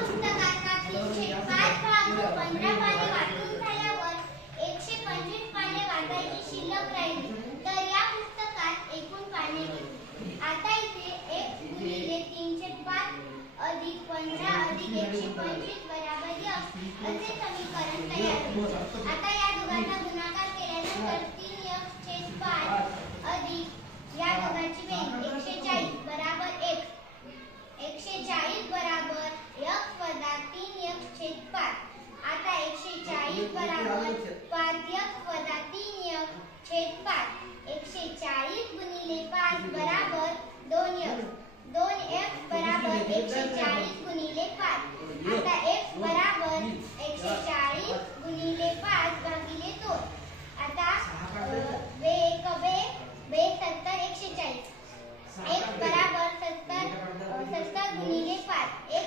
पुस्तकाचा 305 भाग 15 पाने वाचून झाल्यावर 125 पाने वाचायची शिल्लक राहिली तर या पुस्तकात एकूण पाने किती? आता इथे 1 गुणिले 305 अधिक 15 अधिक 125 बरोबर असे समीकरण तयार होते. आता या दोघांचा गुणाकार केल्यानंतर 3x/5 अधिक या दोघांची बेरीज 140 बरोबर 1. 140 बरोबर x वजा 3x/5. आता 140 बरोबर 5x वजा 3x/5. 140 गुणिले 5 बरोबर 2x. 2x बरोबर 140 गुणिले 5. आता x बरोबर 140 गुणिले 5 भागिले 2. आता बे 70 140. x बरोबर 70 गुणिले 5. x